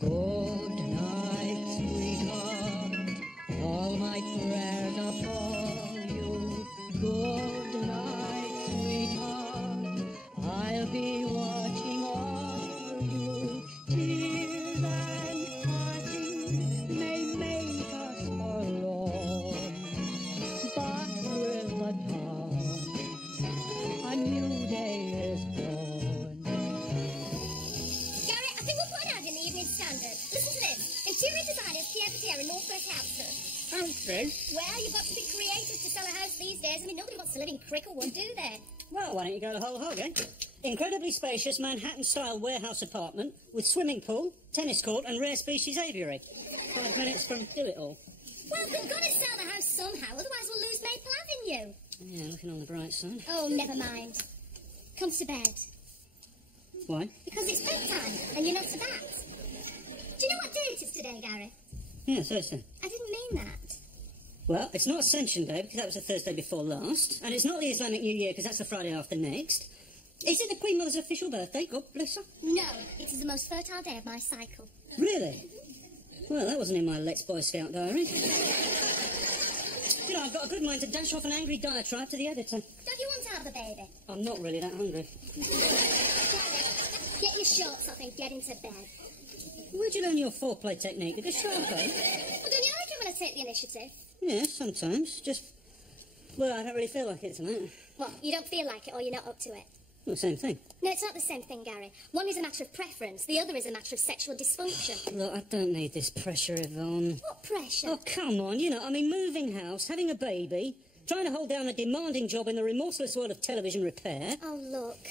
Good night, sweetheart. All my prayers are for you. Good night, sweetheart. I'll be watching over you. Tears and parting may make us alone, but with the dawn, a new day is born. Gary, I think we'll put an ad in the Evening Standard. Listen to this. Interior designers Pierre Petier in Northwest Houses. Houses? Well, you've got to be creative to sell a house these days. I mean, nobody wants to live in Cricklewood, do they? Well, why don't you go the whole hog, eh? Incredibly spacious Manhattan-style warehouse apartment with swimming pool, tennis court and rare species aviary. 5 minutes from do it all. Well, we've got to sell the house somehow, otherwise we'll lose Maple Avenue. Yeah, looking on the bright side. Oh, never mind. Come to bed. Why? Because it's bedtime and you're not a bat. Do you know what day it is today, Gary? Yeah, Thursday. I didn't mean that. Well, it's not Ascension Day because that was the Thursday before last, and it's not the Islamic New Year because that's the Friday after next. Is it the Queen Mother's official birthday? God bless her. No, it is the most fertile day of my cycle. Really? Well, that wasn't in my Let's Boy Scout diary. You know, I've got a good mind to dash off an angry diatribe to the editor. Don't you want to have the baby? I'm not really that hungry. Get your shorts off and get into bed. Where'd you learn your foreplay technique? Did you show up, eh? Well, don't you like it when I take the initiative? Yeah, sometimes. Just, well, I don't really feel like it tonight. What, you don't feel like it or you're not up to it? Well, same thing. No, it's not the same thing, Gary. One is a matter of preference, the other is a matter of sexual dysfunction. Look, I don't need this pressure, Yvonne. What pressure? Oh, come on, you know, I mean, moving house, having a baby, trying to hold down a demanding job in the remorseless world of television repair. Oh, look,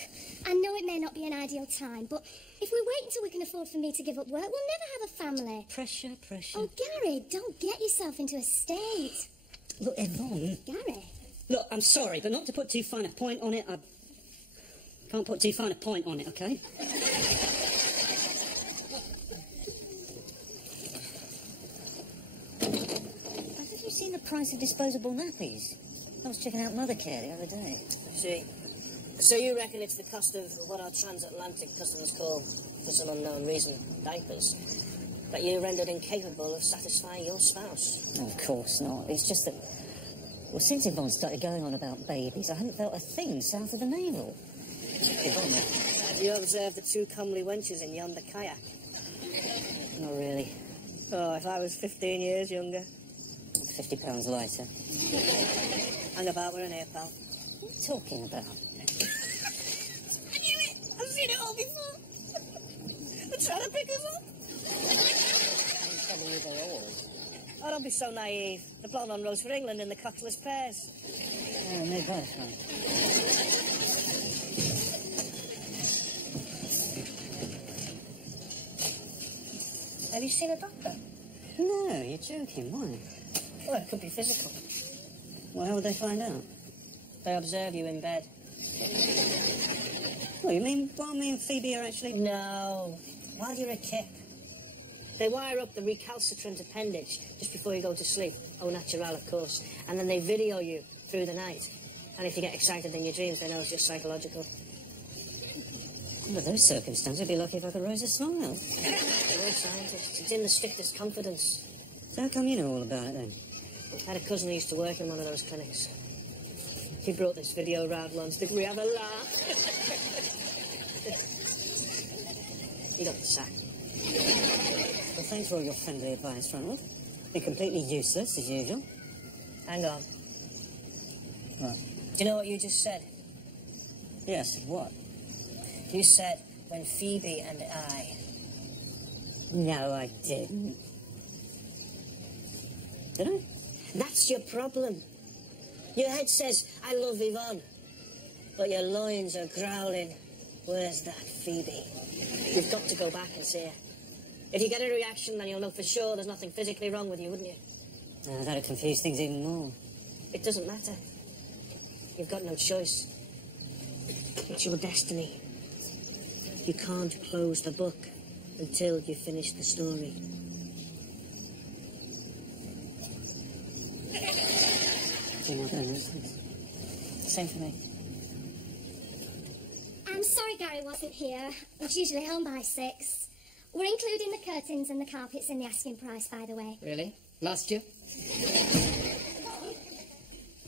I know it may not be an ideal time, but if we wait until we can afford for me to give up work, we'll never have a family. Pressure, pressure. Oh, Gary, don't get yourself into a state. Look, Yvonne. Gary. Look, I'm sorry, but not to put too fine a point on it, I can't put too fine a point on it, okay? Have you seen the price of disposable nappies? I was checking out Mothercare the other day. See, so you reckon it's the cost of what our transatlantic customers call, for some unknown reason, diapers, that you're rendered incapable of satisfying your spouse? No, of course not. It's just that, well, since Yvonne started going on about babies, I haven't felt a thing south of the navel. Yvonne, Have you observed the two comely wenches in yonder kayak? not really. Oh, if I was 15 years younger. 50 pounds lighter. Hang about with an ear, pal. What are you talking about? I knew it! I've seen it all before. They're trying to pick us up. Oh, don't be so naive. They're blonde on roast for England in the cockless pears. Oh, no, that's right. Have you seen a doctor? No, you're joking, why? Well, it could be physical. Well, how would they find out? They observe you in bed. What, you mean while me and Phoebe are actually... No, while you're a kip. They wire up the recalcitrant appendage just before you go to sleep. Au naturel, of course. And then they video you through the night. And if you get excited in your dreams, they know it's just psychological. Under those circumstances, I'd be lucky if I could raise a smile. They're all scientists. It's in the strictest confidence. So how come you know all about it, then? I had a cousin who used to work in one of those clinics. He brought this video round once. Did we have a laugh? He got the sack. Well, thanks for all your friendly advice, Ronald. Been completely useless, as usual. Hang on. What? Do you know what you just said? Yes, what? You said, when Phoebe and I... No, I didn't. Did I? That's your problem. Your head says, I love Yvonne. But your loins are growling, where's that Phoebe? You've got to go back and see her. If you get a reaction, then you'll know for sure there's nothing physically wrong with you, wouldn't you? That'd confuse things even more. It doesn't matter. You've got no choice. It's your destiny. You can't close the book until you finish the story. Same for me. I'm sorry Gary wasn't here. He's usually home by 6. We're including the curtains and the carpets in the asking price, by the way. Really? Last year?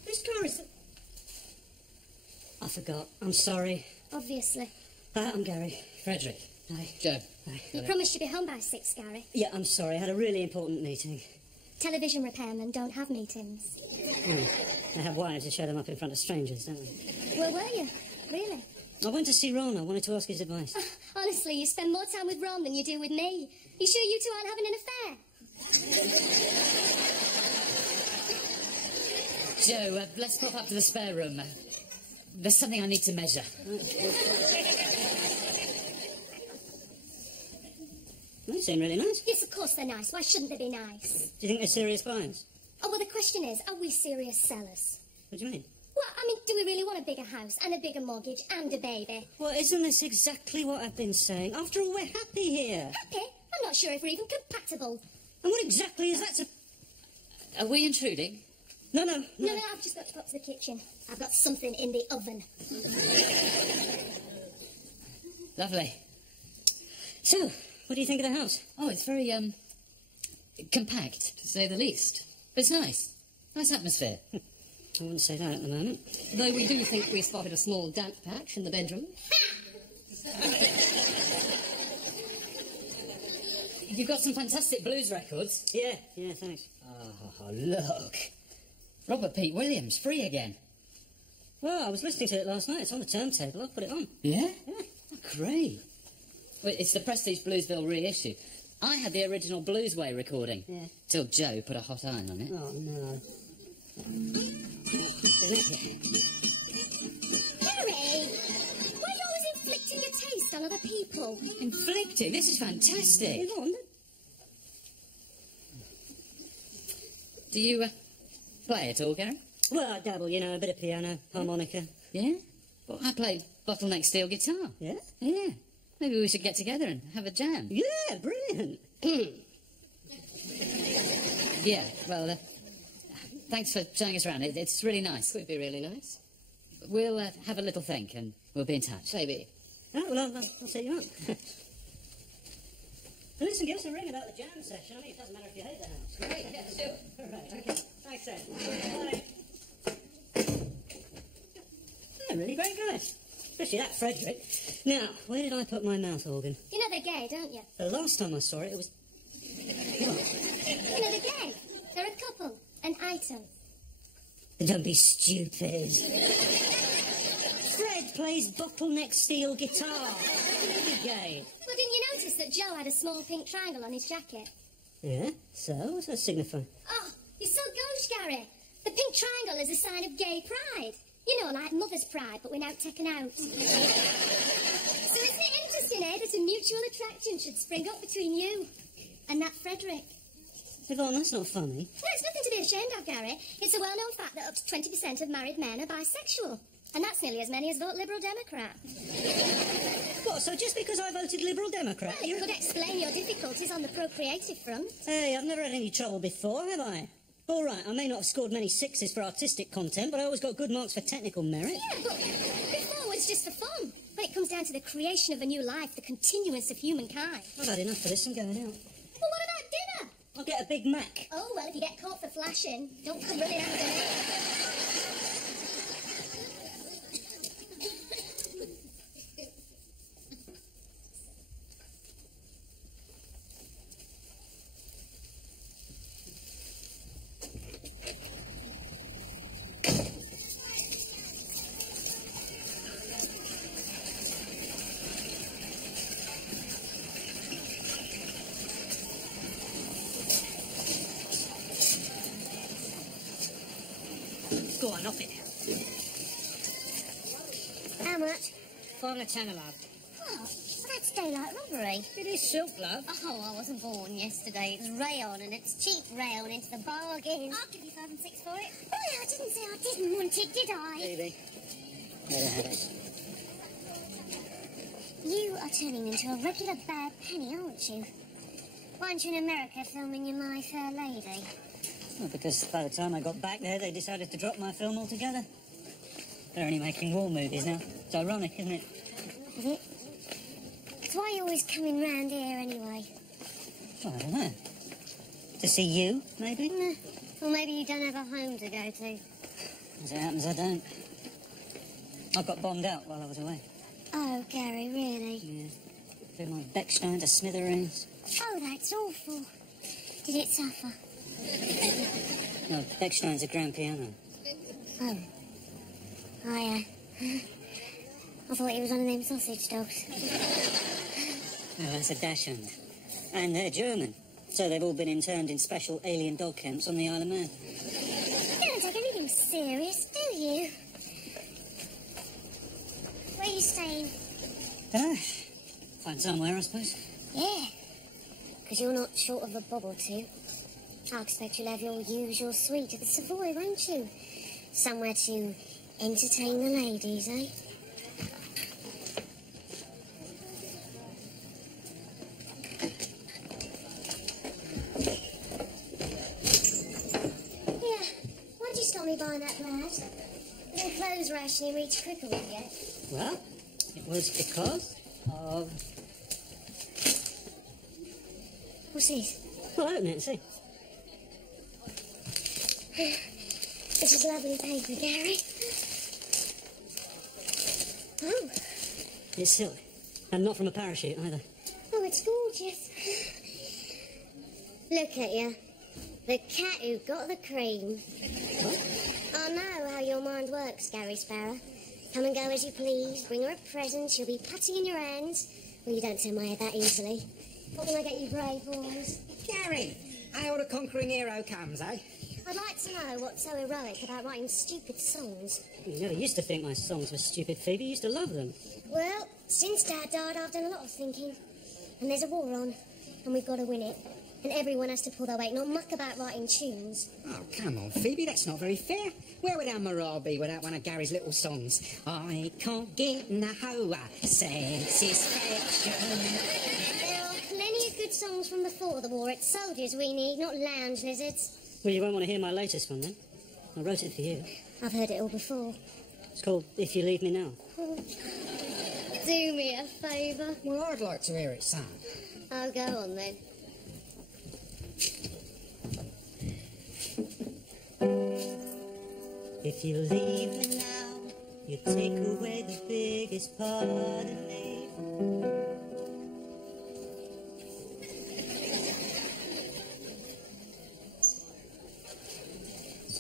This car is... I forgot. I'm sorry. Obviously. I'm Gary. Frederick. Hi. Joe. Hi. You promised you'd be home by 6, Gary. Yeah, I'm sorry. I had a really important meeting. Television repairmen don't have meetings. Oh, they have wives who show them up in front of strangers, don't they? Where were you? Really? I went to see Ron. I wanted to ask his advice. Honestly, you spend more time with Ron than you do with me. You sure you two aren't having an affair? Joe, let's pop up to the spare room. There's something I need to measure. They seem really nice. Yes, of course they're nice. Why shouldn't they be nice? Do you think they're serious buyers? Oh, well, the question is, are we serious sellers? What do you mean? Well, I mean, do we really want a bigger house and a bigger mortgage and a baby? Well, isn't this exactly what I've been saying? After all, we're happy here. Happy? I'm not sure if we're even compatible. And what exactly is that to... Are we intruding? No. No, I've just got to pop to the kitchen. I've got something in the oven. Lovely. So, what do you think of the house? Oh, it's very, compact, to say the least. But it's nice. Nice atmosphere. I wouldn't say that at the moment. Though we do think we spotted a small damp patch in the bedroom. You've got some fantastic blues records. Yeah, thanks. Oh, look. Robert Pete Williams, free again. Well, I was listening to it last night. It's on the turntable. I'll put it on. Yeah? Yeah. Oh, great. Well, it's the Prestige Bluesville reissue. I had the original Bluesway recording. Yeah. Till Joe put a hot iron on it. Oh, no. Harry! Why are you always inflicting your taste on other people? Inflicting? This is fantastic. Hey, go on, then. Do you, play at all, Gary? Well, I dabble, a bit of piano, harmonica. Yeah? Well, I play bottleneck steel guitar. Yeah? Yeah. Maybe we should get together and have a jam. Yeah, brilliant. Yeah, well, thanks for showing us around. It's really nice. Could be really nice. We'll have a little think and we'll be in touch. Maybe. Oh, well, I'll set you up. Well, listen, give us a ring about the jam session. I mean, it doesn't matter if you hate the house. Right, yeah, sure. All right, okay. Thanks, then. Bye. Yeah, really great guys. Especially that Frederick. Now, where did I put my mouth organ? You know they're gay, don't you? The last time I saw it, it was... You know they're gay. They're a couple. An item. Don't be stupid. Fred plays bottleneck steel guitar. Don't be gay. Well, didn't you notice that Joe had a small pink triangle on his jacket? Yeah? So, what's that signify? Oh, you're so gauche, Gary. The pink triangle is a sign of gay pride. You know, like mother's pride, but we're now taken out. So isn't it interesting, that a mutual attraction should spring up between you and that Frederick? Yvonne, that's not funny. No, it's nothing to be ashamed of, Gary. It's a well-known fact that up to 20% of married men are bisexual. And that's nearly as many as vote Liberal Democrat. What, so just because I voted Liberal Democrat, Well, it could explain your difficulties on the procreative front. Hey, I've never had any trouble before, have I? All right, I may not have scored many sixes for artistic content, but I always got good marks for technical merit. Yeah, but before was just for fun. When it comes down to the creation of a new life, the continuance of humankind. I've had enough of this. I'm going out. Well, what about dinner? I'll get a Big Mac. Oh, well, if you get caught for flashing, don't come running out there. Go on, off it. How much? 5 and a tenner, love. Oh, that's daylight robbery. It is silk, love. Oh, I wasn't born yesterday. It's rayon, and it's cheap rayon into the bargain. I'll give you 5 and 6 for it. Oh, I didn't say I didn't want it, did I? Baby. Let her have it. You are turning into a regular bad penny, aren't you? Why aren't you in America filming your My Fair Lady? Well, because by the time I got back there, they decided to drop my film altogether. They're only making war movies now. It's ironic, isn't it? Is it? Why are you always coming round here, anyway? Well, I don't know. To see you, maybe? Nah. Or maybe you don't have a home to go to. As it happens, I don't. I got bombed out while I was away. Oh, Gary, really? Yeah. Threw my Beckstein to smithereens. Oh, that's awful. Did it suffer? No, Beckstein's a grand piano. Oh. Oh, yeah. I thought he was one of them sausage dogs. Oh, that's a dachshund. And they're German. So they've all been interned in special alien dog camps on the Isle of Man. You don't take anything serious, do you? Where are you staying? Find somewhere, I suppose. Yeah. Because you're not short of a bob or two. I expect you'll have your usual suite at the Savoy, won't you? Somewhere to entertain the ladies, eh? Yeah. Why'd you stop me buying that lad? Your clothes rationing reached quicker with you. Well, it was because of... What's this? Well, open it and see. This is lovely paper, Gary. Oh. It's silk. And not from a parachute, either. Oh, it's gorgeous. Look at you. The cat who got the cream. What? I know how your mind works, Gary Sparrow. Come and go as you please. Bring her a present. She'll be putty in your hands. Well, you don't turn my head that easily. What can I get you, brave boys? Gary, how the conquering hero comes, eh? I'd like to know what's so heroic about writing stupid songs. You never used to think my songs were stupid, Phoebe. You used to love them. Well, since Dad died, I've done a lot of thinking. And there's a war on, and we've got to win it. And everyone has to pull their weight, not muck about writing tunes. Oh, come on, Phoebe, that's not very fair. Where would our morale be without one of Gary's little songs? I can't get no satisfaction. There are plenty of good songs from before the war. It's soldiers we need, not lounge lizards. Well, you won't want to hear my latest one, then. I wrote it for you. I've heard it all before. It's called If You Leave Me Now. Oh. Do me a favour. Well, I'd like to hear it sung. Oh, go on then. If you leave me now, you take away the biggest part of me.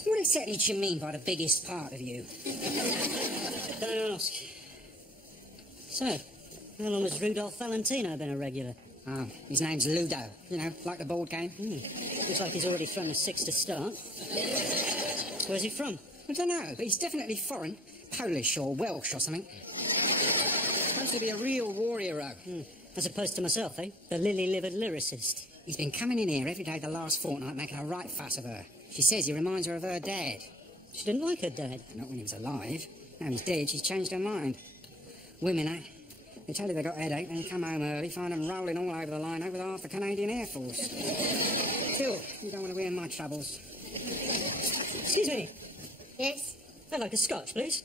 What exactly do you mean by the biggest part of you? Don't ask. So, how long has Rudolph Valentino been a regular? Oh, his name's Ludo. You know, like the board game. Looks like he's already thrown a six to start. Where's he from? I don't know, but he's definitely foreign. Polish or Welsh or something. Supposed to be a real war hero. As opposed to myself, eh? The lily-livered lyricist. He's been coming in here every day the last fortnight making a right fuss of her. She says he reminds her of her dad. She didn't like her dad. Not when he was alive. Now he's dead, she's changed her mind. Women, eh? They tell you they got a headache, then come home early, find them rolling all over the line over half the Canadian Air Force. Still, you don't want to hear my troubles. Excuse me. Yes? I'd like a scotch, please.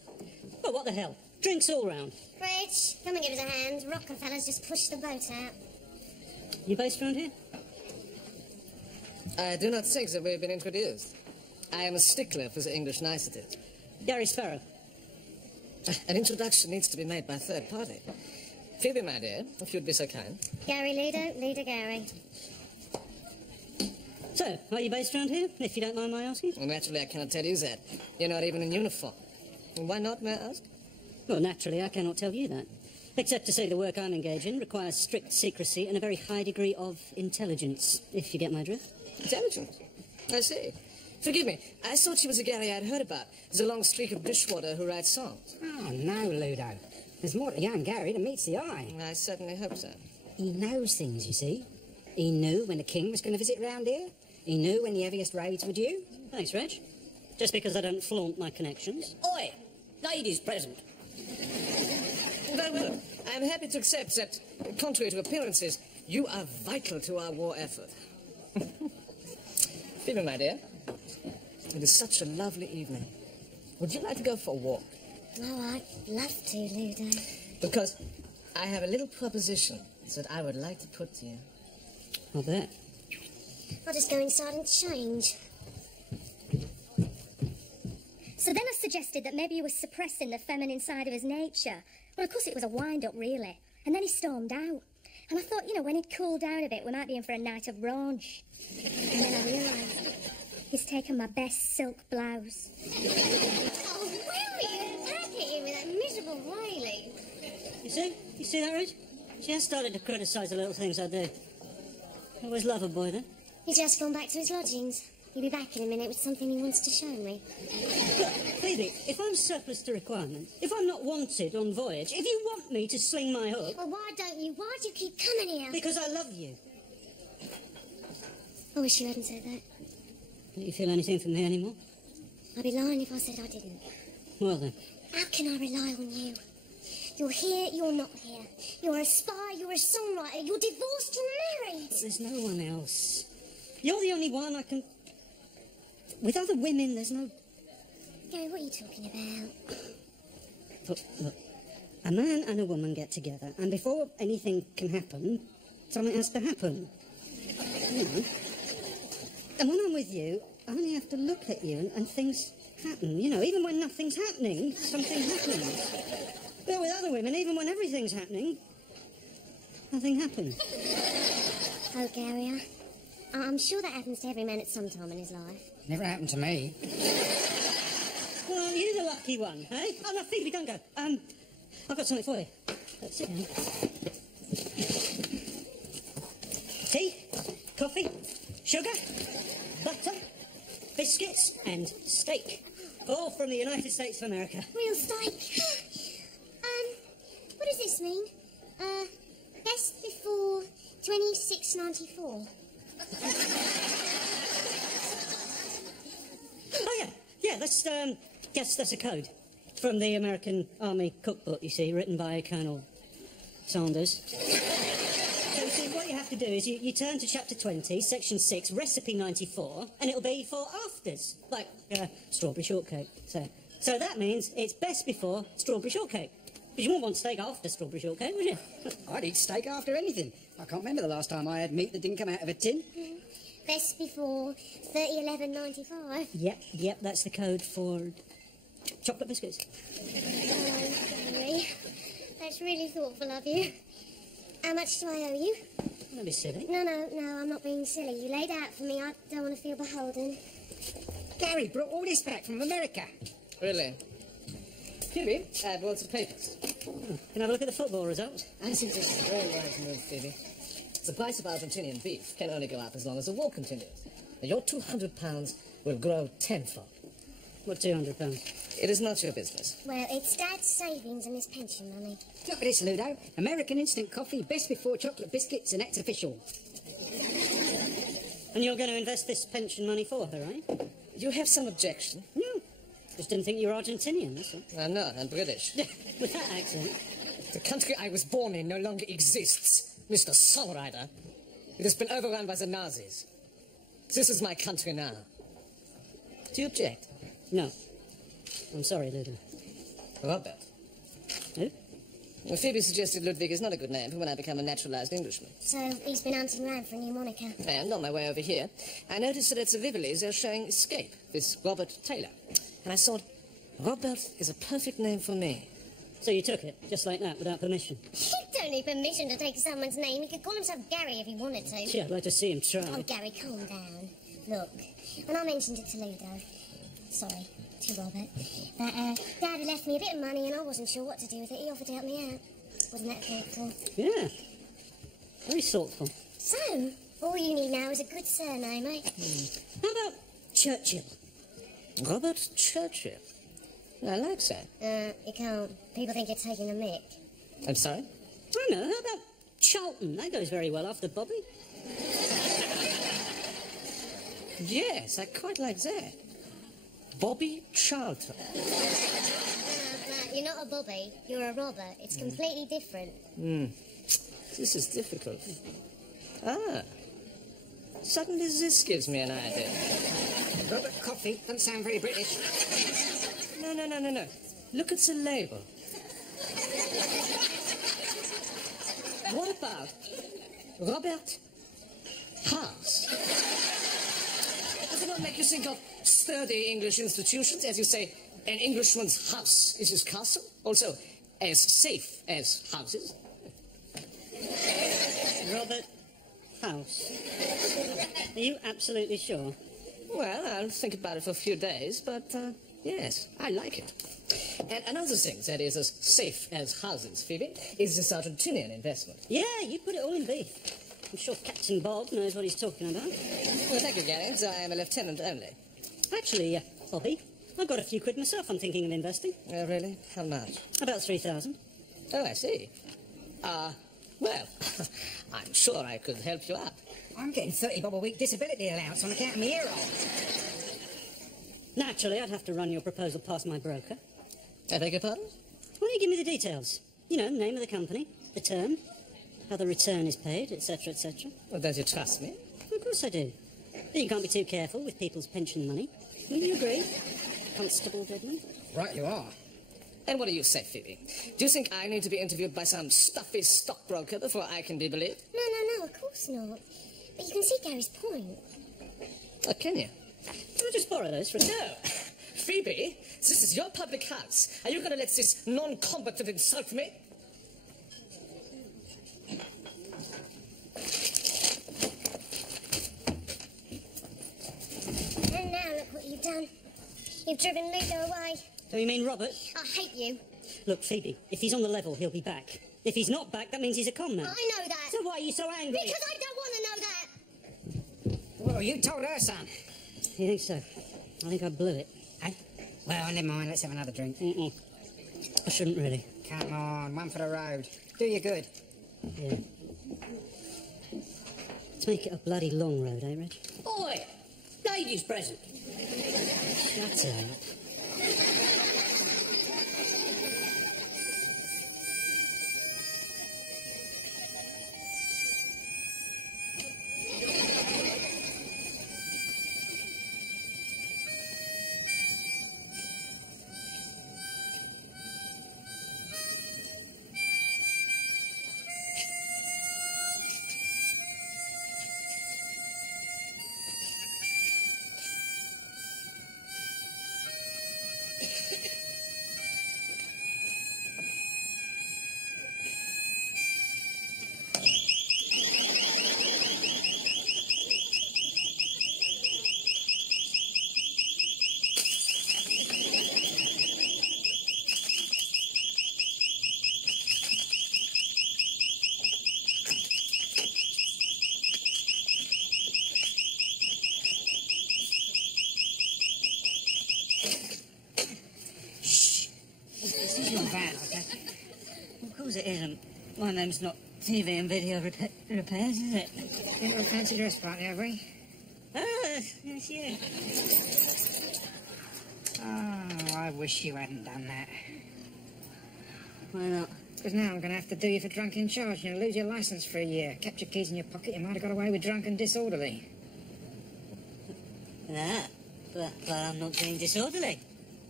Oh, what the hell? Drinks all round. Rich, come and give us a hand. Rockefeller's just pushed the boat out. You based around here? I do not think that we've been introduced. I am a stickler for the English niceties. Gary Sparrow. An introduction needs to be made by a third party. Phoebe, my dear, if you'd be so kind. Gary Ludo, Ludo Gary. So, are you based around here, if you don't mind my asking? Well, naturally, I cannot tell you that. You're not even in uniform. And why not, may I ask? Well, naturally, I cannot tell you that. Except to say the work I'm engaged in requires strict secrecy and a very high degree of intelligence, if you get my drift. Intelligent. I see. Forgive me, I thought she was a Gary I'd heard about. There's a long streak of dishwater who writes songs. Oh, no, Ludo. There's more to young Gary than meets the eye. I certainly hope so. He knows things, you see. He knew when the king was going to visit round here. He knew when the heaviest raids were due. Thanks, Reg. Just because I don't flaunt my connections. Oi! Ladies present. Very well. I'm happy to accept that, contrary to appearances, you are vital to our war effort. Phoebe, my dear, it is such a lovely evening. Would you like to go for a walk? Oh, I'd love to, Ludo. Because I have a little proposition that I would like to put to you. I'll bet. I'll just go inside and change. So then I suggested that maybe he was suppressing the feminine side of his nature. Well, of course, it was a wind-up, really. And then he stormed out. And I thought, you know, when he'd cooled down a bit, we might be in for a night of raunch. And then I realised he's taken my best silk blouse. Oh, William, back at him with that miserable Riley. You see that, Rich? She has started to criticise the little things I do. I always love a boy, then. He's just gone back to his lodgings. He'll be back in a minute with something he wants to show me. Look, Phoebe, if I'm surplus to requirements, if I'm not wanted on voyage, if you want me to sling my hook... Well, why don't you? Why do you keep coming here? Because I love you. I wish you hadn't said that. Don't you feel anything for me anymore? I'd be lying if I said I didn't. Well, then. How can I rely on you? You're here, you're not here. You're a spy, you're a songwriter, you're divorced, you're married. There's no one else. You're the only one I can... With other women, there's no... Gary, what are you talking about? Look, a man and a woman get together, and before anything can happen, something has to happen. You know? And when I'm with you, I only have to look at you and things happen. You know, even when nothing's happening, something happens. But with other women, even when everything's happening, nothing happens. Oh, Gary, I'm sure that happens to every man at some time in his life. Never happened to me. Well, you're the lucky one, eh? Oh, no, Phoebe, don't go. I've got something for you. Sit down. Tea, coffee, sugar, butter, biscuits, and steak. All from the United States of America. Real steak. What does this mean? Best before 2694. Oh, yeah, that's, guess that's a code from the American Army cookbook, you see, written by Colonel Sanders. So, you see, what you have to do is you turn to chapter 20, section 6, recipe 94, and it'll be for afters, like strawberry shortcake. So that means it's best before strawberry shortcake. But you won't want steak after strawberry shortcake, would you? I'd eat steak after anything. I can't remember the last time I had meat that didn't come out of a tin. Best before 301195. Yep, that's the code for chocolate biscuits. Oh, Henry, that's really thoughtful of you. How much do I owe you? Don't be silly. No, I'm not being silly. You laid out for me. I don't want to feel beholden. Gary brought all this back from America. Really? Phoebe, I brought some papers. Can I have a look at the football results? I think this is a very wise move, Phoebe. The price of Argentinian beef can only go up as long as the war continues. And your £200 will grow tenfold. What, £200? It is not your business. Well, it's Dad's savings and his pension money. Look at this, Ludo. American instant coffee, best before chocolate biscuits, and that's official. And you're going to invest this pension money for her, eh? You have some objection? No. Just didn't think you were Argentinian, that's all. I'm not. I'm British. With that accent. The country I was born in no longer exists, Mr. Songwriter. It has been overrun by the Nazis. This is my country now. Do you object? No. I'm sorry, Ludo. Robert. Who? Well, Phoebe suggested Ludwig is not a good name for when I become a naturalized Englishman. So he's been hunting around for a new moniker. And on my way over here, I noticed that at the Viverleys they're showing Escape, this Robert Taylor. And I thought, Robert is a perfect name for me. So you took it, just like that, without permission? He don't need permission to take someone's name. He could call himself Gary if he wanted to. Gee, I'd like to see him try. Oh, Gary, calm down. Look, when I mentioned it to Ludo, sorry, to Robert, that Dad had left me a bit of money and I wasn't sure what to do with it, he offered to help me out. Wasn't that thoughtful? Yeah. Very thoughtful. So, all you need now is a good surname, eh? How about Churchill? Robert Churchill. I like that. You can't. People think you're taking a mick. I'm sorry? I don't know. How about Charlton? That goes very well after Bobby. Yes, I quite like that. Bobby Charlton. You're not a Bobby, you're a Robert. It's completely different. This is difficult. Ah. Suddenly this gives me an idea. Robert Coffee doesn't sound very British. No. Look at the label. What step out. Robert House. Does it not make you think of sturdy English institutions? As you say, an Englishman's house is his castle. Also, as safe as houses. Robert House. Are you absolutely sure? Well, I'll think about it for a few days, but, yes, I like it. And another thing that is as safe as houses, Phoebe, is this Argentinian investment. Yeah, you put it all in beef. I'm sure Captain Bob knows what he's talking about. Well, thank you, Gary. I am a lieutenant only. Actually, Bobby, I've got a few quid myself I'm thinking of investing. Oh, really? How much? About 3,000. Oh, I see. Well, I'm sure I could help you out. I'm getting 30 bob a week disability allowance on account of my ear roll. Naturally, I'd have to run your proposal past my broker. I beg your pardon? Why don't you give me the details? You know, name of the company, the term, how the return is paid, etc., etc. Well, don't you trust me? Of course I do. But you can't be too careful with people's pension money. Will you agree, Constable Deadman? Right you are. And what do you say, Phoebe? Do you think I need to be interviewed by some stuffy stockbroker before I can be believed? No, of course not. But you can see Gary's point. Oh, can you? I'll just borrow those for a No! Phoebe, this is your public house. Are you going to let this non-combatant insult me? And now look what you've done. You've driven Ludo away. So you mean Robert? I hate you. Look, Phoebe, if he's on the level, he'll be back. If he's not back, that means he's a con man. I know that. So why are you so angry? Because I don't want to know that. Well, you told her, son. You think so? I think I blew it. Eh? Well, never mind. Let's have another drink. Mm-mm. I shouldn't really. Come on, one for the road. Do you good. Yeah. Let's make it a bloody long road, eh, Reg? Boy, ladies present. Shut up. This is your van, okay? Of course it isn't. My name's not TV and video repairs, is it? Into a fancy dress party, have we? Ah, yes, yeah. Oh, I wish you hadn't done that. Why not? Because now I'm going to have to do you for drunken charge. You'll lose your licence for a year. Kept your keys in your pocket, you might have got away with drunken disorderly. Yeah, but I'm not being disorderly.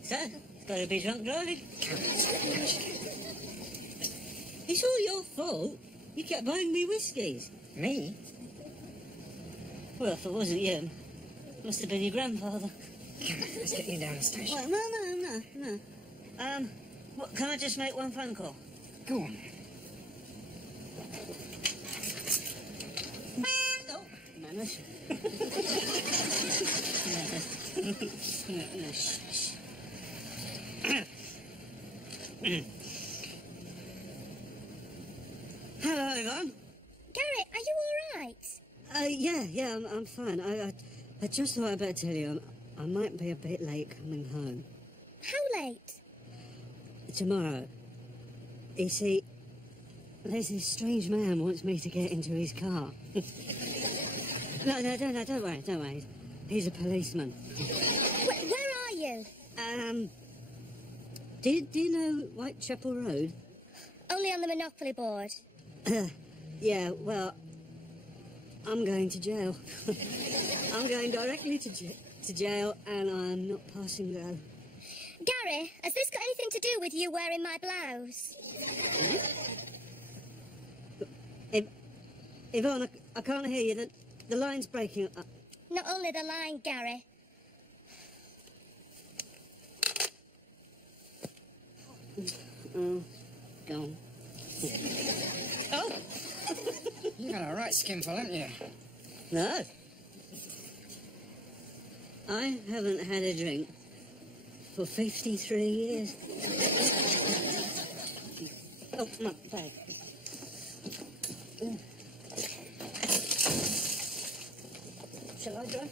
So, it's got to be drunk driving. Come on, stop it. It's all your fault. You kept buying me whiskies. Me? Well, if it wasn't you, it must have been your grandfather. Come on, let's get you down the station. Well, no. What, can I just make one phone call? Go on. Oh, manners. Hello, Yvonne. Garrett, are you all right? Yeah, I'm fine. I just thought I'd better tell you, I might be a bit late coming home. How late? Tomorrow. You see, there's this strange man wants me to get into his car. No, don't worry. He's a policeman. Where are you? Do you know Whitechapel Road? Only on the Monopoly board. Yeah, well, I'm going to jail. I'm going directly to jail, and I'm not passing go. Gary, has this got anything to do with you wearing my blouse? Yvonne, I can't hear you. The line's breaking up. Not only the line, Gary. Oh, gone. Oh! You got a right skinful, haven't you? No. I haven't had a drink for 53 years. Oh, my bag. Shall I drive?